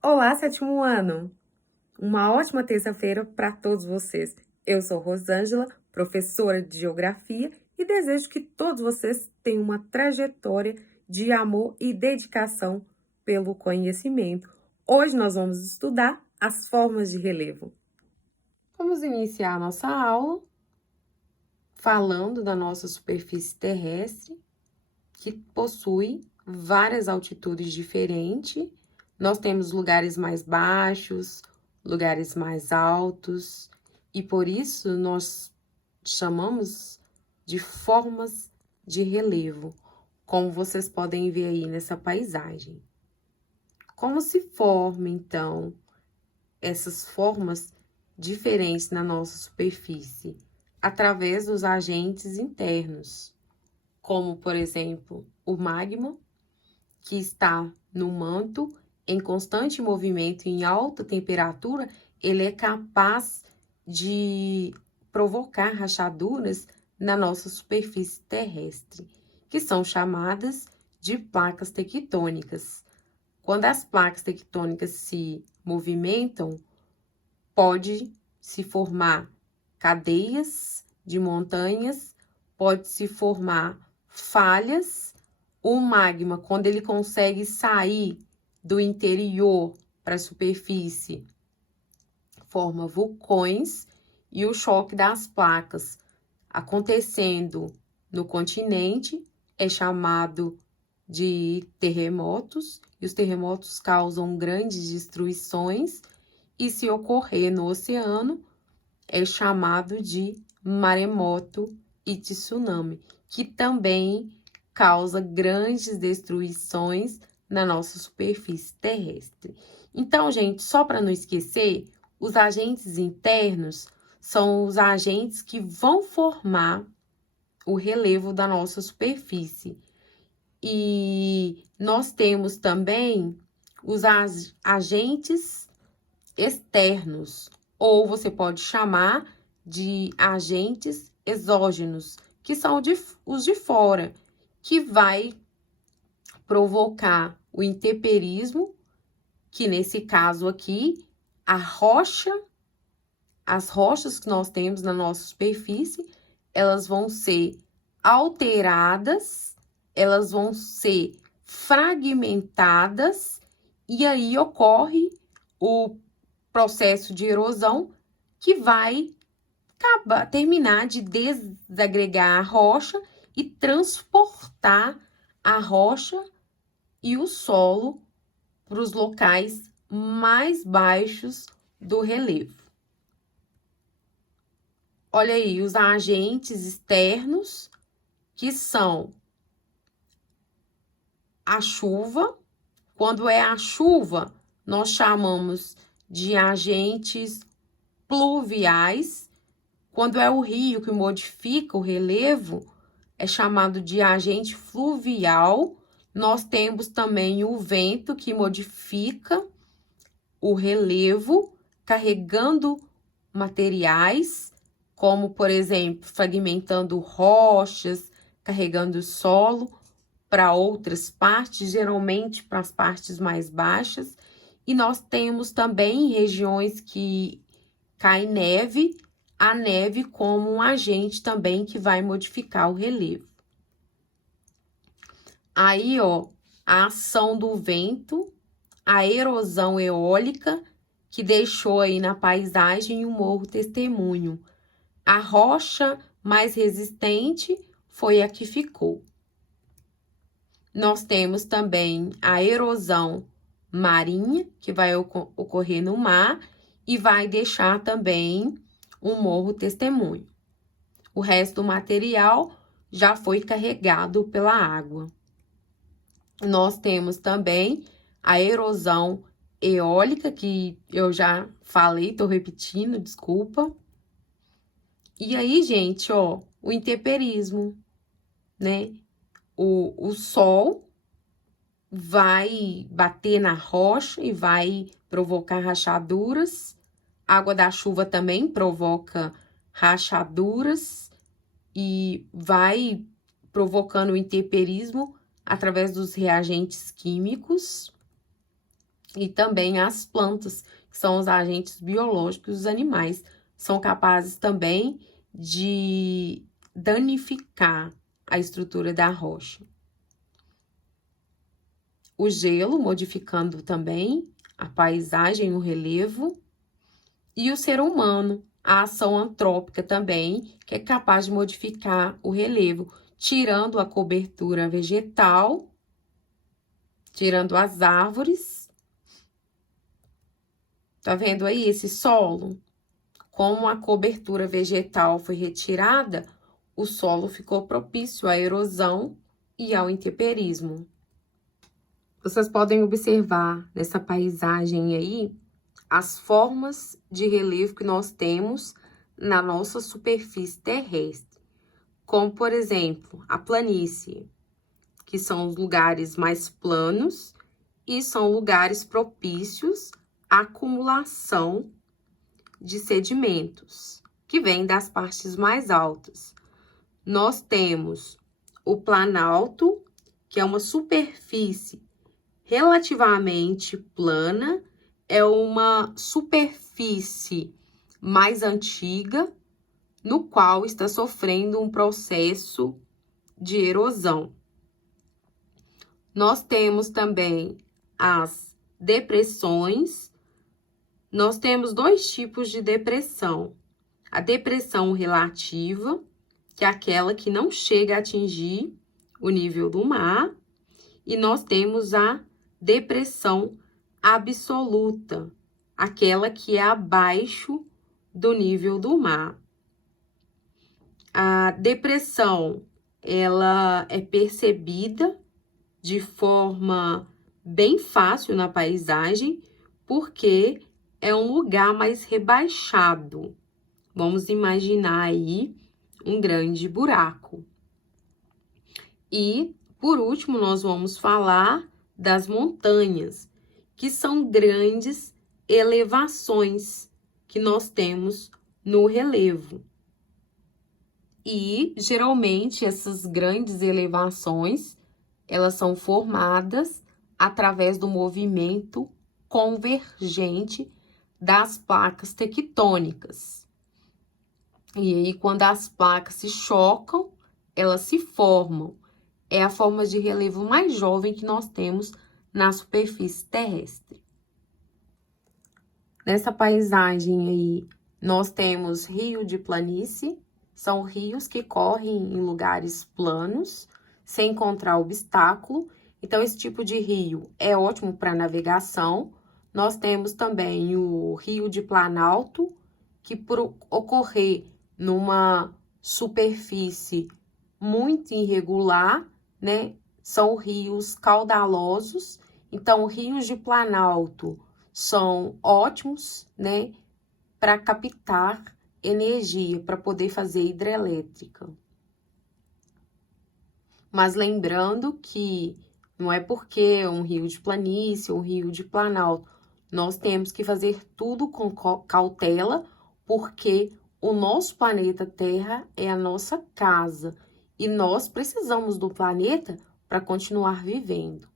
Olá, sétimo ano! Uma ótima terça-feira para todos vocês. Eu sou Rosângela, professora de Geografia, e desejo que todos vocês tenham uma trajetória de amor e dedicação pelo conhecimento. Hoje nós vamos estudar as formas de relevo. Vamos iniciar a nossa aula falando da nossa superfície terrestre, que possui várias altitudes diferentes. Nós temos lugares mais baixos, lugares mais altos, e por isso nós chamamos de formas de relevo, como vocês podem ver aí nessa paisagem. Como se formam, então, essas formas diferentes na nossa superfície? Através dos agentes internos, como, por exemplo, o magma, que está no manto, em constante movimento e em alta temperatura, ele é capaz de provocar rachaduras na nossa superfície terrestre, que são chamadas de placas tectônicas. Quando as placas tectônicas se movimentam, pode se formar cadeias de montanhas, pode se formar falhas. O magma, quando ele consegue sair do interior para a superfície, forma vulcões, e o choque das placas acontecendo no continente é chamado de terremotos, e os terremotos causam grandes destruições, e se ocorrer no oceano, é chamado de maremoto e tsunami, que também causa grandes destruições na nossa superfície terrestre. Então, gente, só para não esquecer, os agentes internos são os agentes que vão formar o relevo da nossa superfície. E nós temos também os agentes externos, ou você pode chamar de agentes exógenos, que são os de fora, que vai provocar o intemperismo, que nesse caso aqui, as rochas que nós temos na nossa superfície, elas vão ser alteradas, elas vão ser fragmentadas, e aí ocorre o processo de erosão que vai terminar de desagregar a rocha e transportar a rocha e o solo para os locais mais baixos do relevo. Olha aí, os agentes externos, que são a chuva. Quando é a chuva, nós chamamos de agentes pluviais. Quando é o rio que modifica o relevo, é chamado de agente fluvial. Nós temos também o vento, que modifica o relevo, carregando materiais, como, por exemplo, fragmentando rochas, carregando solo para outras partes, geralmente para as partes mais baixas. E nós temos também regiões que cai neve, a neve como um agente também que vai modificar o relevo. Aí, ó, a ação do vento, a erosão eólica, que deixou aí na paisagem o Morro Testemunho. A rocha mais resistente foi a que ficou. Nós temos também a erosão marinha, que vai ocorrer no mar e vai deixar também um Morro Testemunho. O resto do material já foi carregado pela água. Nós temos também a erosão eólica, que eu já falei, tô repetindo, desculpa. E aí, gente, ó, o intemperismo, né? O sol vai bater na rocha e vai provocar rachaduras. A água da chuva também provoca rachaduras e vai provocando o intemperismo através dos reagentes químicos. E também as plantas, que são os agentes biológicos, os animais, são capazes também de danificar a estrutura da rocha. O gelo, modificando também a paisagem, o relevo. E o ser humano, a ação antrópica também, que é capaz de modificar o relevo, tirando a cobertura vegetal, tirando as árvores. Tá vendo aí esse solo? Como a cobertura vegetal foi retirada, o solo ficou propício à erosão e ao intemperismo. Vocês podem observar nessa paisagem aí as formas de relevo que nós temos na nossa superfície terrestre, como, por exemplo, a planície, que são os lugares mais planos e são lugares propícios à acumulação de sedimentos, que vem das partes mais altas. Nós temos o planalto, que é uma superfície relativamente plana, é uma superfície mais antiga, no qual está sofrendo um processo de erosão. Nós temos também as depressões. Nós temos dois tipos de depressão. A depressão relativa, que é aquela que não chega a atingir o nível do mar, e nós temos a depressão absoluta, aquela que é abaixo do nível do mar. A depressão, ela é percebida de forma bem fácil na paisagem, porque é um lugar mais rebaixado. Vamos imaginar aí um grande buraco. E, por último, nós vamos falar das montanhas, que são grandes elevações que nós temos no relevo. E, geralmente, essas grandes elevações, elas são formadas através do movimento convergente das placas tectônicas. E aí, quando as placas se chocam, elas se formam. É a forma de relevo mais jovem que nós temos na superfície terrestre. Nessa paisagem aí, nós temos rio de planície, são rios que correm em lugares planos, sem encontrar obstáculo. Então, esse tipo de rio é ótimo para navegação. Nós temos também o rio de planalto, que por ocorrer numa superfície muito irregular, né, são rios caudalosos. Então, rios de planalto são ótimos, né, para captar energia, para poder fazer hidrelétrica. Mas lembrando que não é porque é um rio de planície ou um rio de planalto, nós temos que fazer tudo com cautela, porque o nosso planeta Terra é a nossa casa e nós precisamos do planeta para continuar vivendo.